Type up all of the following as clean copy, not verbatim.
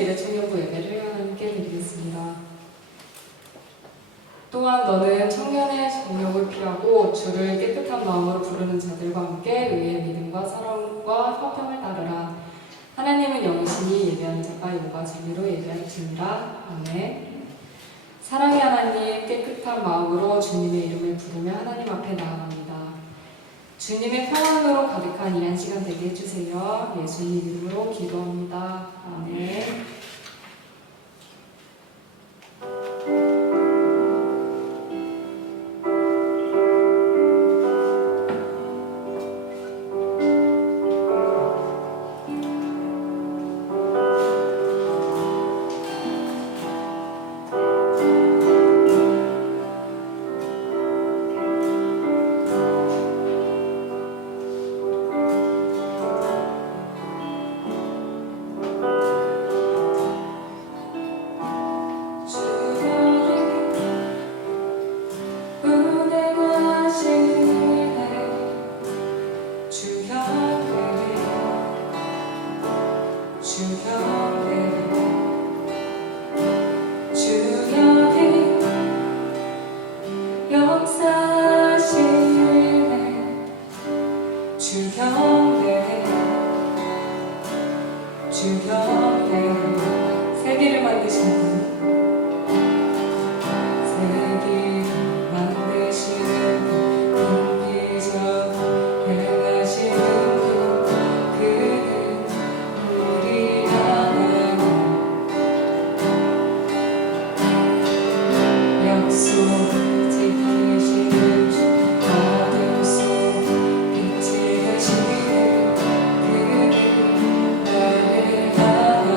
미래 청년부 예배를 함께 드리겠습니다. 또한 너는 청년의 정욕을 피하고 주를 깨끗한 마음으로 부르는 자들과 함께 의의 믿음과 사랑과 화평을 따르라. 하나님은 영이시니 예배하는 자가 영과 진리로 예배할지니라. 아멘. 사랑의 하나님, 깨끗한 마음으로 주님의 이름을 부르며 하나님 앞에 나아갑니다. 주님의 평안으로 가득한 이 한 시간 되게 해주세요. 예수님 이름으로 기도합니다. 아멘. 세계를 만드신 분, 세계를 만드시는 분, 비전 행하시는 분, 그는 우리 하나님. 약속 지키시는 주, 어둠 속 빛이 되시는 그는 나를 하나님.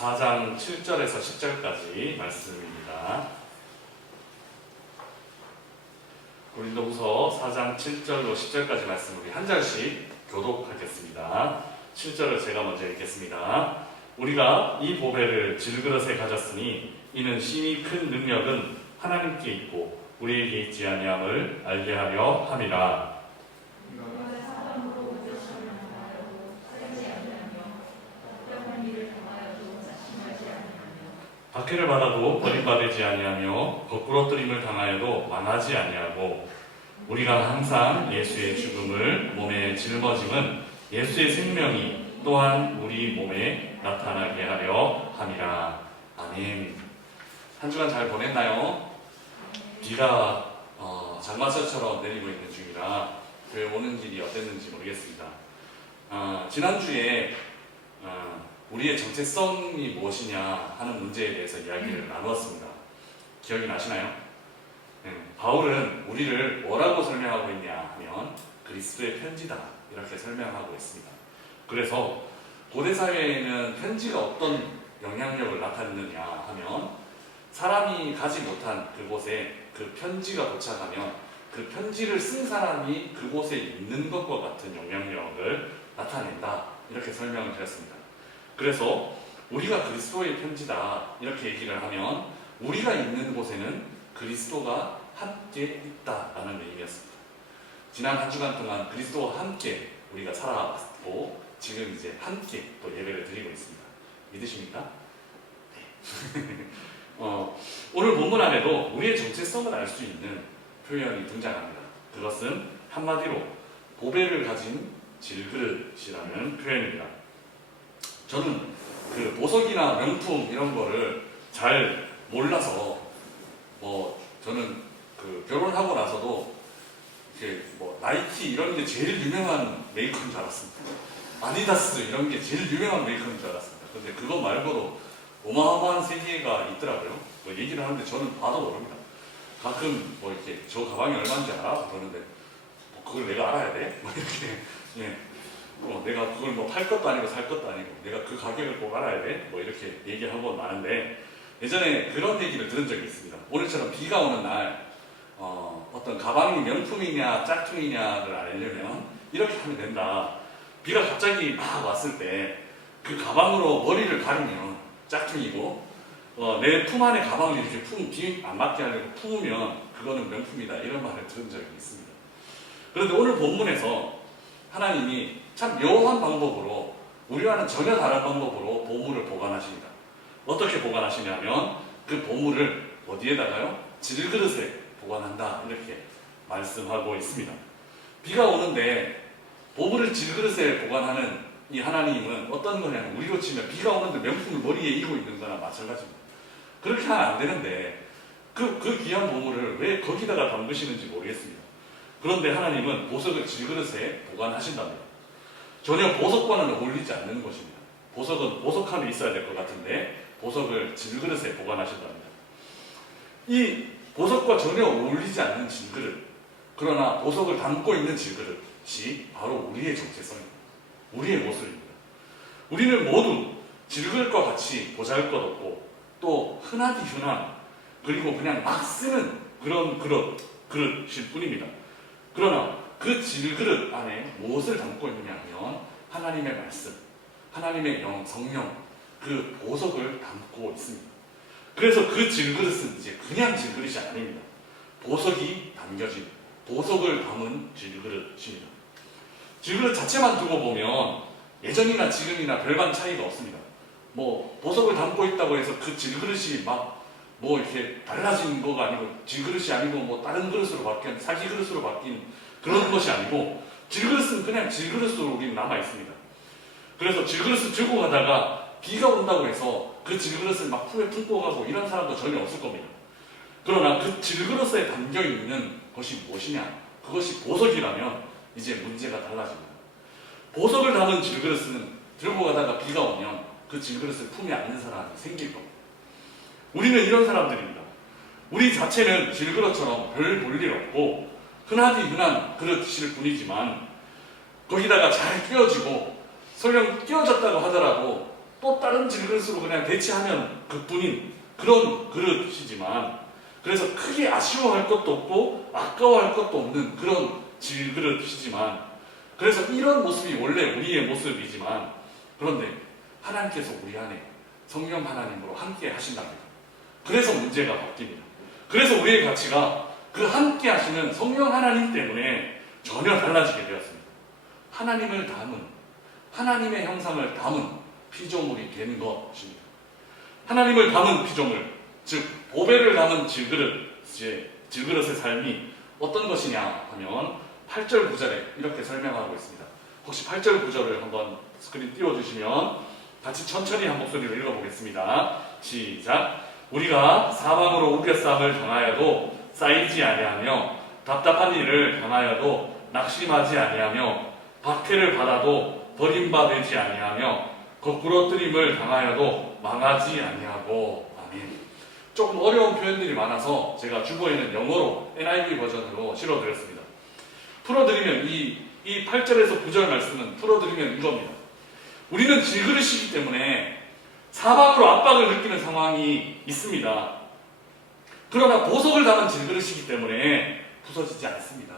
4장 7절에서 10절까지 말씀입니다. 고린도후서 4장 7절로 10절까지 말씀 우리 한 절씩 교독하겠습니다. 7절을 제가 먼저 읽겠습니다. 우리가 이 보배를 질그릇에 가졌으니 이는 심히 큰 능력은 하나님께 있고 우리에게 있지 아니함을 알게 하려 함이라. 박해를 받아도 버림받지 아니하며 거꾸러뜨림을 당하여도 망하지 아니하고 우리가 항상 예수의 죽음을 몸에 짊어짐은 예수의 생명이 또한 우리 몸에 나타나게 하려 함이라. 아멘. 한 주간 잘 보냈나요? 비가 장마철처럼 내리고 있는 중이라 교회 오는 길이 어땠는지 모르겠습니다. 지난주에 우리의 정체성이 무엇이냐 하는 문제에 대해서 이야기를 나누었습니다. 기억이 나시나요? 바울은 우리를 뭐라고 설명하고 있냐 하면 그리스도의 편지다 이렇게 설명하고 있습니다. 그래서 고대 사회에는 편지가 어떤 영향력을 나타내느냐 하면 사람이 가지 못한 그곳에 그 편지가 도착하면 그 편지를 쓴 사람이 그곳에 있는 것과 같은 영향력을 나타낸다 이렇게 설명을 드렸습니다. 그래서 우리가 그리스도의 편지다 이렇게 얘기를 하면 우리가 있는 곳에는 그리스도가 함께 있다라는 의미였습니다. 지난 한 주간 동안 그리스도와 함께 우리가 살아왔고 지금 이제 함께 또 예배를 드리고 있습니다. 믿으십니까? 네. 오늘 본문 안에도 우리의 정체성을 알 수 있는 표현이 등장합니다. 그것은 한마디로 보배를 가진 질그릇이라는 표현입니다. 저는 그 보석이나 명품 이런 거를 잘 몰라서 저는 그 결혼하고 나서도 이렇게 나이키 이런 게 제일 유명한 메이커인 줄 알았습니다. 아디다스 이런 게 제일 유명한 메이커인 줄 알았습니다. 근데 그거 말고도 어마어마한 세계가 있더라고요. 얘기를 하는데 저는 봐도 모릅니다. 가끔 이렇게 저 가방이 얼마인지 알아? 그러는데 그걸 내가 알아야 돼? 이렇게 예. 내가 그걸 팔 것도 아니고 살 것도 아니고 내가 그 가격을 꼭 알아야 돼? 이렇게 얘기하고 많은데 예전에 그런 얘기를 들은 적이 있습니다. 오늘처럼 비가 오는 날 어떤 가방이 명품이냐 짝퉁이냐를 알려면 이렇게 하면 된다. 비가 갑자기 막 왔을 때 그 가방으로 머리를 가리면 짝퉁이고 내 품 안에 가방을 이렇게 비 안 맞게 하려고 품으면 그거는 명품이다 이런 말을 들은 적이 있습니다. 그런데 오늘 본문에서 하나님이 참 묘한 방법으로 우리와는 전혀 다른 방법으로 보물을 보관하십니다. 어떻게 보관하시냐면 그 보물을 어디에다가요? 질그릇에 보관한다 이렇게 말씀하고 있습니다. 비가 오는데 보물을 질그릇에 보관하는 이 하나님은 어떤 거냐면 우리로 치면 비가 오는데 명품을 머리에 이고 있는 거나 마찬가지입니다. 그렇게 하면 안 되는데 그 귀한 보물을 왜 거기다가 담그시는지 모르겠습니다. 그런데 하나님은 보석을 질그릇에 보관하신답니다. 전혀 보석과는 어울리지 않는 것입니다. 보석은 보석함이 있어야 될 것 같은데 보석을 질그릇에 보관하신답니다. 이 보석과 전혀 어울리지 않는 질그릇, 그러나 보석을 담고 있는 질그릇이 바로 우리의 정체성입니다. 우리의 모습입니다. 우리는 모두 질그릇과 같이 보잘것없고 또 흔하디 흔한 그리고 그냥 막 쓰는 그런 그릇일 뿐입니다. 그러나 그 질그릇 안에 무엇을 담고 있느냐 하면 하나님의 말씀, 하나님의 성령, 그 보석을 담고 있습니다. 그래서 그 질그릇은 이제 그냥 질그릇이 아닙니다. 보석이 담겨진, 보석을 담은 질그릇입니다. 질그릇 자체만 두고 보면 예전이나 지금이나 별반 차이가 없습니다. 보석을 담고 있다고 해서 그 질그릇이 이렇게 달라진 거가 아니고 질그릇이 아니고 다른 그릇으로 바뀐 사기 그릇으로 바뀐 그런 것이 아니고 질그릇은 그냥 질그릇으로 우리는 남아 있습니다. 그래서 질그릇을 들고 가다가 비가 온다고 해서 그 질그릇을 품에 품고 가고 이런 사람도 전혀 없을 겁니다. 그러나 그 질그릇에 담겨 있는 것이 무엇이냐? 그것이 보석이라면 이제 문제가 달라집니다. 보석을 담은 질그릇은 들고 가다가 비가 오면 그 질그릇을 품에 안는 사람이 생길 겁니다. 우리는 이런 사람들입니다. 우리 자체는 질그릇처럼 별 볼일 없고 흔하디 흔한 그릇일 뿐이지만 거기다가 잘 끼워지고 설령 끼워졌다고 하더라도 또 다른 질그릇으로 그냥 대체하면 그뿐인 그런 그릇이지만, 그래서 크게 아쉬워할 것도 없고 아까워할 것도 없는 그런 질그릇이지만, 그래서 이런 모습이 원래 우리의 모습이지만, 그런데 하나님께서 우리 안에 성령 하나님으로 함께 하신답니다. 그래서 문제가 바뀝니다. 그래서 우리의 가치가 그 함께 하시는 성령 하나님 때문에 전혀 달라지게 되었습니다. 하나님을 담은, 하나님의 형상을 담은 피조물이 되는 것입니다. 하나님을 담은 피조물, 즉 보배를 담은 질그릇의 삶이 어떤 것이냐 하면 8절 9절에 이렇게 설명하고 있습니다. 혹시 8절 9절을 한번 스크린 띄워주시면 같이 천천히 한 목소리로 읽어보겠습니다. 시작. 우리가 사방으로 우겨싸움을 당하여도 쌓이지 아니하며, 답답한 일을 당하여도 낙심하지 아니하며, 박해를 받아도 버림받지 아니하며, 거꾸로 뜨림을 당하여도 망하지 아니하고. 아멘. 조금 어려운 표현들이 많아서 제가 주보에는 영어로 NIV 버전으로 실어드렸습니다. 풀어드리면 이 8절에서 9절 말씀은 풀어드리면 이겁니다. 우리는 질그릇이기 때문에 사방으로 압박을 느끼는 상황이 있습니다. 그러나 보석을 담은 질그릇이기 때문에 부서지지 않습니다.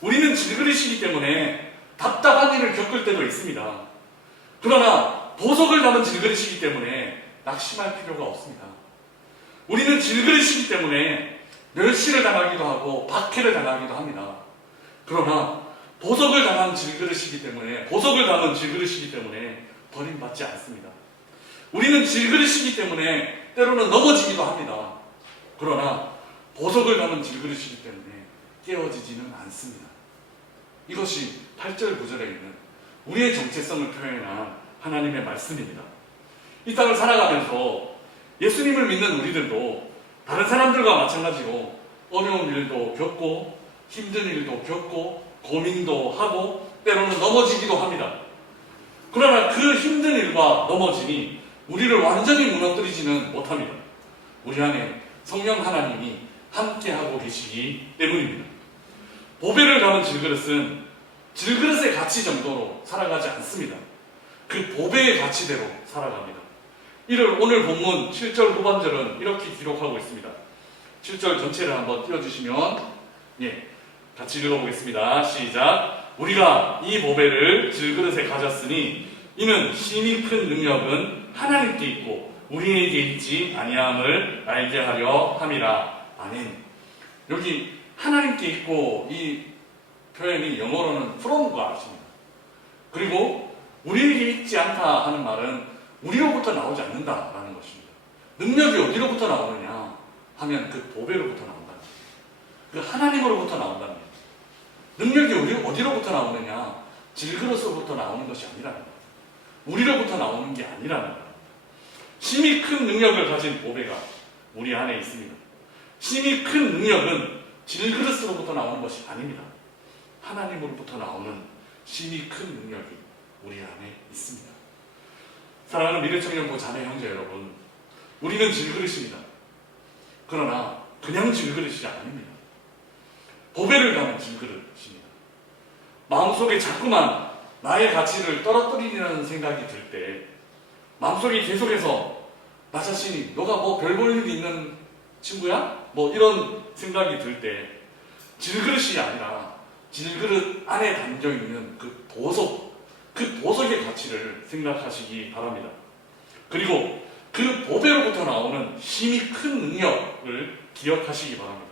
우리는 질그릇이기 때문에 답답한 일을 겪을 때도 있습니다. 그러나 보석을 담은 질그릇이기 때문에 낙심할 필요가 없습니다. 우리는 질그릇이기 때문에 멸시를 당하기도 하고 박해를 당하기도 합니다. 그러나 보석을 담은 질그릇이기 때문에 버림받지 않습니다. 우리는 질그릇이기 때문에 때로는 넘어지기도 합니다. 그러나 보석을 담은 질그릇이기 때문에 깨어지지는 않습니다. 이것이 8절 9절에 있는 우리의 정체성을 표현한 하나님의 말씀입니다. 이 땅을 살아가면서 예수님을 믿는 우리들도 다른 사람들과 마찬가지로 어려운 일도 겪고 힘든 일도 겪고 고민도 하고 때로는 넘어지기도 합니다. 그러나 그 힘든 일과 넘어짐이 우리를 완전히 무너뜨리지는 못합니다. 우리 안에 성령 하나님이 함께하고 계시기 때문입니다. 보배를 담은 질그릇은 질그릇의 가치 정도로 살아가지 않습니다. 그 보배의 가치대로 살아갑니다. 이를 오늘 본문 7절 후반절은 이렇게 기록하고 있습니다. 7절 전체를 한번 띄워주시면 같이 읽어보겠습니다. 시작. 우리가 이 보배를 질그릇에 가졌으니 이는 심히 큰 능력은 하나님께 있고 우리에게 있지 아니함을 알게 하려 함이라. 아멘. 여기 하나님께 있고 이 표현이 영어로는 from God입니다. 그리고 우리에게 있지 않다 하는 말은 우리로부터 나오지 않는다라는 것입니다. 능력이 어디로부터 나오느냐 하면 그 보배로부터 나온다. 그 하나님으로부터 나온다는 거예요. 능력이 어디로부터 나오느냐, 질그릇으로부터 나오는 것이 아니라는 거예요. 우리로부터 나오는 게 아니라는 거예요. 심히 큰 능력을 가진 보배가 우리 안에 있습니다. 심히 큰 능력은 질그릇으로부터 나오는 것이 아닙니다. 하나님으로부터 나오는 심히 큰 능력이 우리 안에 있습니다. 사랑하는 미래청년부 자매 형제 여러분, 우리는 질그릇입니다. 그러나 그냥 질그릇이 아닙니다. 보배를 담은 질그릇입니다. 마음속에 자꾸만 나의 가치를 떨어뜨리려는 생각이 들 때, 마음속에 계속해서 나 자신이 너가 뭐 별 볼 일이 있는 친구야? 뭐 이런 생각이 들 때 질그릇이 아니라 질그릇 안에 담겨있는 그 보석의 가치를 생각하시기 바랍니다. 그리고 그 보배로부터 나오는 힘이 큰 능력을 기억하시기 바랍니다.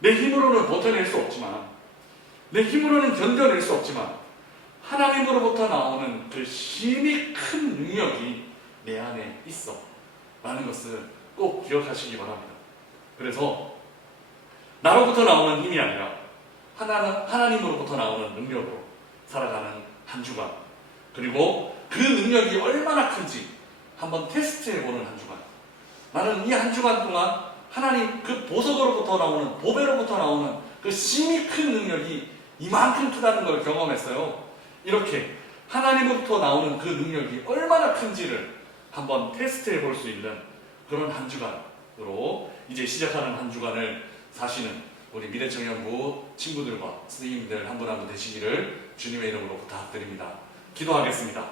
내 힘으로는 버텨낼 수 없지만, 내 힘으로는 견뎌낼 수 없지만 하나님으로부터 나오는 그 힘이 큰 능력이 내 안에 있어 라는 것을 꼭 기억하시기 바랍니다. 그래서 나로부터 나오는 힘이 아니라 하나님으로부터 나오는 능력으로 살아가는 한 주간, 그리고 그 능력이 얼마나 큰지 한번 테스트해보는 한 주간, 나는 이 한 주간 동안 하나님 그 보석으로부터 나오는, 보배로부터 나오는 그 힘이 큰 능력이 이만큼 크다는 걸 경험했어요. 이렇게 하나님으로부터 나오는 그 능력이 얼마나 큰지를 한번 테스트해 볼 수 있는 그런 한 주간으로 이제 시작하는 한 주간을 사시는 우리 미래청년부 친구들과 선생님들 한 분 한 분 되시기를 주님의 이름으로 부탁드립니다. 기도하겠습니다.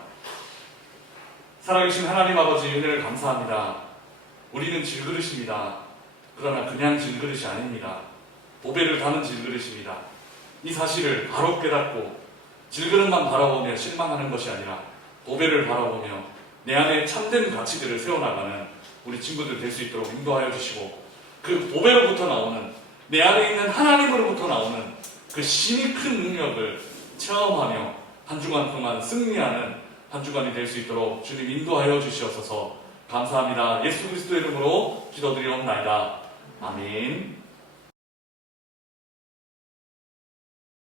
살아계신 하나님 아버지 은혜를 감사합니다. 우리는 질그릇입니다. 그러나 그냥 질그릇이 아닙니다. 보배를 다는 질그릇입니다. 이 사실을 바로 깨닫고 질그릇만 바라보며 실망하는 것이 아니라 보배를 바라보며 내 안에 참된 가치들을 세워나가는 우리 친구들 될 수 있도록 인도하여 주시고, 그 보배로부터 나오는, 내 안에 있는 하나님으로부터 나오는 그 신이 큰 능력을 체험하며 한 주간 동안 승리하는 한 주간이 될 수 있도록 주님 인도하여 주시옵소서. 감사합니다. 예수 그리스도의 이름으로 기도드리옵나이다. 아멘.